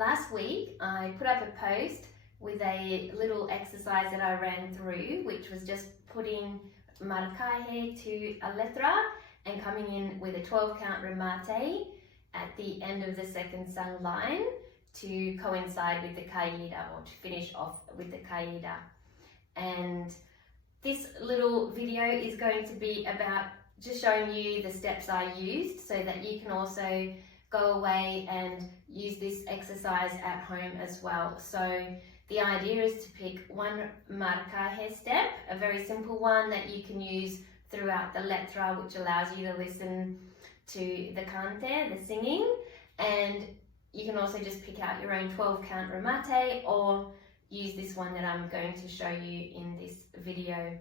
Last week I put up a post with a little exercise that I ran through, which was just putting MARCAJE to a letra and coming in with a 12-count remate at the end of the second sung line to coincide with the caída, or to finish off with the caída. And this little video is going to be about just showing you the steps I used so that you can also go away and use this exercise at home as well. So the idea is to pick one MARCAJE step, a very simple one that you can use throughout the letra, which allows you to listen to the cante, the singing, and you can also just pick out your own 12-count remate or use this one that I'm going to show you in this video.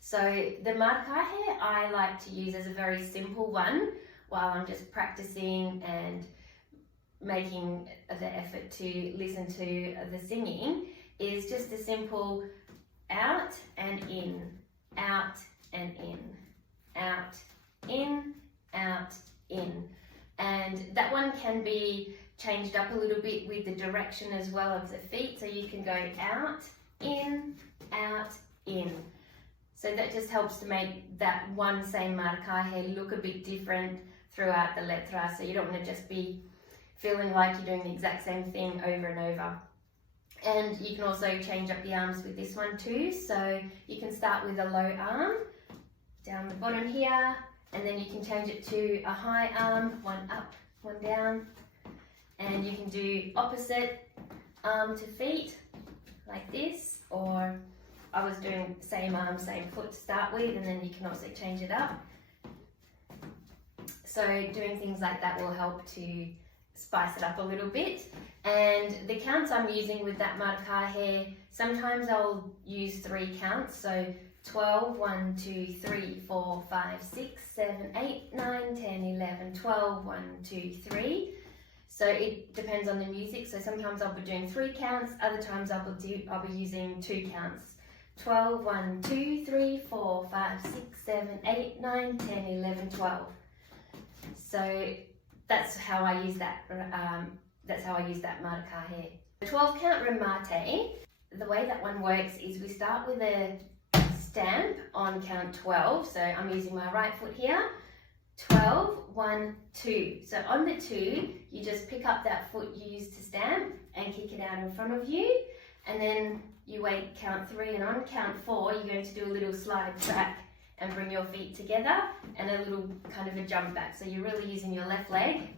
So the MARCAJE I like to use as a very simple one while I'm just practicing and making the effort to listen to the singing, is just a simple out and in, out and in, out, in, out, in. And that one can be changed up a little bit with the direction as well of the feet, so you can go out, in, in. So that just helps to make that one same MARCAJE look a bit different throughout the letra, so you don't want to just be feeling like you're doing the exact same thing over and over. And you can also change up the arms with this one too, so you can start with a low arm down the bottom here, and then you can change it to a high arm, one up, one down, and you can do opposite arm to feet like this, or I was doing same arm, same foot to start with, and then you can also change it up. So doing things like that will help to spice it up a little bit. And the counts I'm using with that MARCAJE, sometimes I'll use 3 counts, so 12, 1, 2, 3, 4, 5, 6, 7, 8, 9, 10, 11, 12, 1, 2, 3. So it depends on the music, so sometimes I'll be doing 3 counts, other times I'll be using 2 counts. 12, 1, 2, 3, 4, 5, 6, 7, 8, 9, 10, 11, 12. So that's how I use that. That's how I use that MARCAJE. The 12-count remate, the way that one works is we start with a stamp on count 12. So I'm using my right foot here. 12, 1, 2. So on the 2, you just pick up that foot you used to stamp and kick it out in front of you, and then you wait count 3, and on count 4 you're going to do a little slide back and bring your feet together and a little kind of a jump back. So you're really using your left leg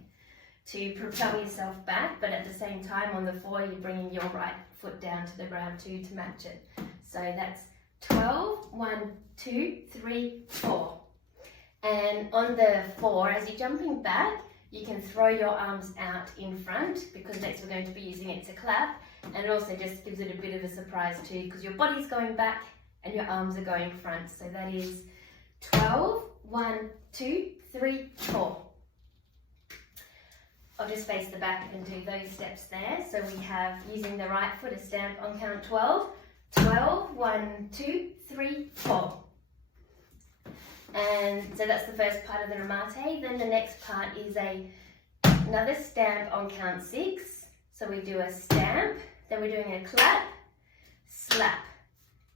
to propel yourself back, but at the same time on the 4 you're bringing your right foot down to the ground too to match it. So that's 12, 1, 2, 3, 4. And on the 4, as you're jumping back, you can throw your arms out in front, because next we're going to be using it to clap, and it also just gives it a bit of a surprise too, because your body's going back and your arms are going front. So that is 12, 1, 2, 3, 4. I'll just face the back and do those steps there. So we have, using the right foot, a stamp on count 12. 12, 1, 2, 3, 4. And so that's the first part of the remate. Then the next part is another stamp on count 6. So we do a stamp, then we're doing a clap, slap,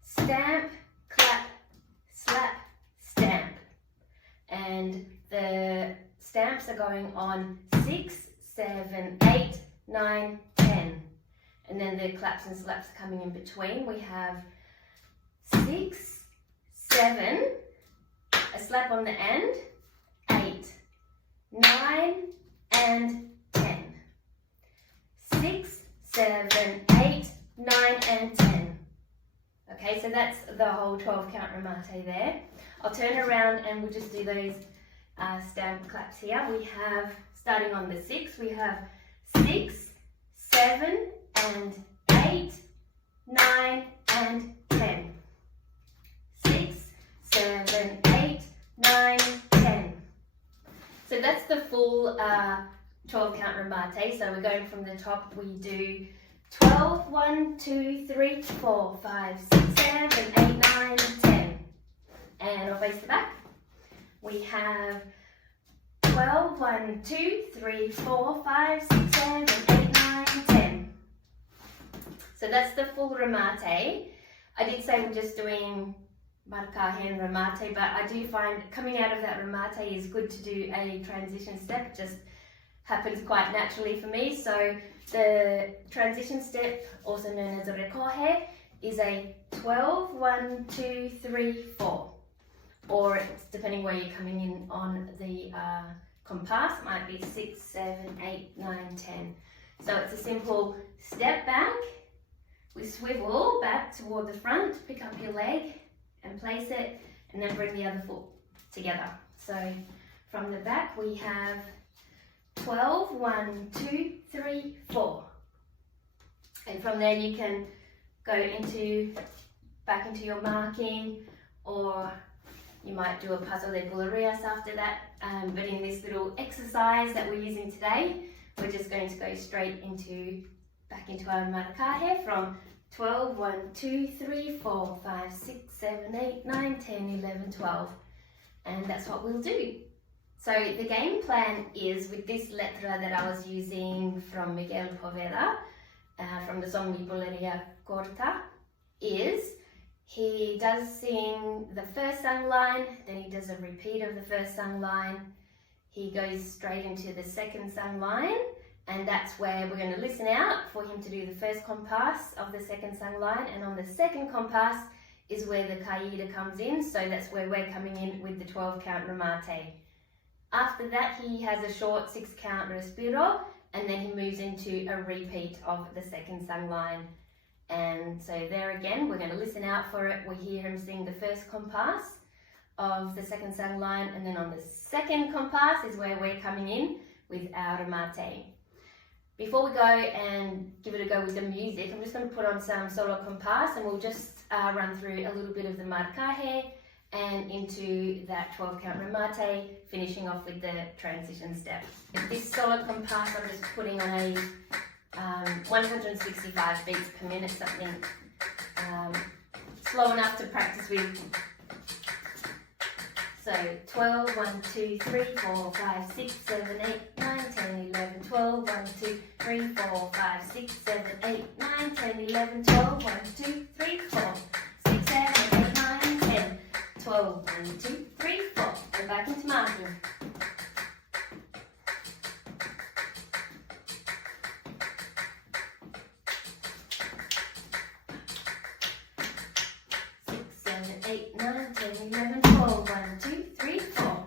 stamp, clap, slap, stamp. And the stamps are going on 6, 7, 8, 9, 10. And then the claps and slaps are coming in between. We have 6, 7, a slap on the end, 8, 9, and 10. 6, 7, 8, 9, and 10. Okay, so that's the whole 12-count remate there. I'll turn around and we'll just do those stamp claps here. We have, starting on the 6, we have 6, 7, and 8, 9, and 10. 6, 7, 8, 9, 10. So that's the full 12-count remate. So we're going from the top, we do 12, 1, 2, 3, 4, 5, 6, 7, 8, 9, 10. And I'll face the back. We have 12, 1, 2, 3, 4, 5, 6, 7, 8, 9, So that's the full remate. I did say we're just doing marcaje and remate, but I do find coming out of that remate is good to do a transition step. It just happens quite naturally for me. So the transition step, also known as a recoge, is a 12, 1, 2, 3, 4. Or it's depending where you're coming in on the compás, it might be 6, 7, 8, 9, 10. So it's a simple step back, we swivel back toward the front, pick up your leg and place it, and then bring the other foot together. So from the back we have 12, 1, 2, 3, 4. And from there you can go back into your marking, or you might do a paso de Bulerías after that. But in this little exercise that we're using today, we're just going to go straight back into our marcaje from 12, 1, 2, 3, 4, 5, 6, 7, 8, 9, 10, 11, 12. And that's what we'll do. So the game plan is with this letra that I was using from Miguel Poveda, from the song Mi Bulería Corta, is he does sing the first sung line, then he does a repeat of the first sung line. He goes straight into the second sung line, and that's where we're going to listen out for him to do the first compás of the second sung line, and on the second compás is where the caída comes in, so that's where we're coming in with the 12 count remate. After that he has a short 6 count respiro, and then he moves into a repeat of the second sung line. And so there again, we're going to listen out for it. We hear him sing the first compás of the second sung line, and then on the second compás is where we're coming in with our remate. Before we go and give it a go with the music, I'm just going to put on some solo compás, and we'll just run through a little bit of the marcaje and into that 12 count remate, finishing off with the transition step. This solo compás I'm just putting on a 165 beats per minute, something slow enough to practice with. So 12, 1, 2, 3, 4, 5, 6, 7, 8, 9, 10, 11, 12, 1, 2, 3, 4, 5, 6, 7, 8, 9, 10, 11, 12, 1, 2, 3, 4, 6, 7, 8, 9, 10, 12, 1, 2, 3, 4, and back into marking. 8, 9, 10, 11, 12, 1, 2, 3, 4.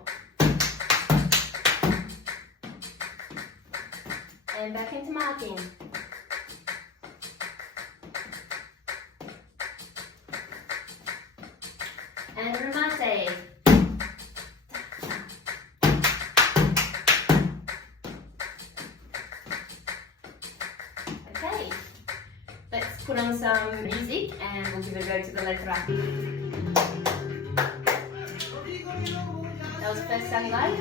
And back into marking. And remate. Okay, let's put on some music and we'll give it a go to the letra. That was first sung line.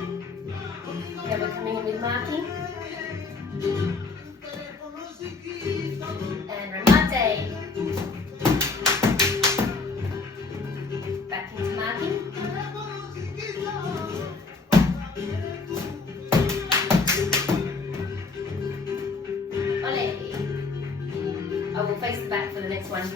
Then we're coming in with marking. And remate. Back into marking. Ole. I will face the back for the next one.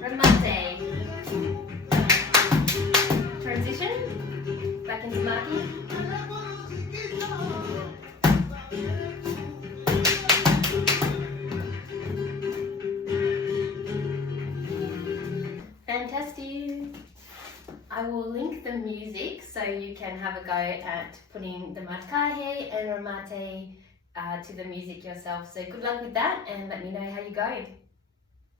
Remate. Transition. Back into marking. Fantastic. I will link the music so you can have a go at putting the marcaje and remate to the music yourself. So good luck with that, and let me know how you go.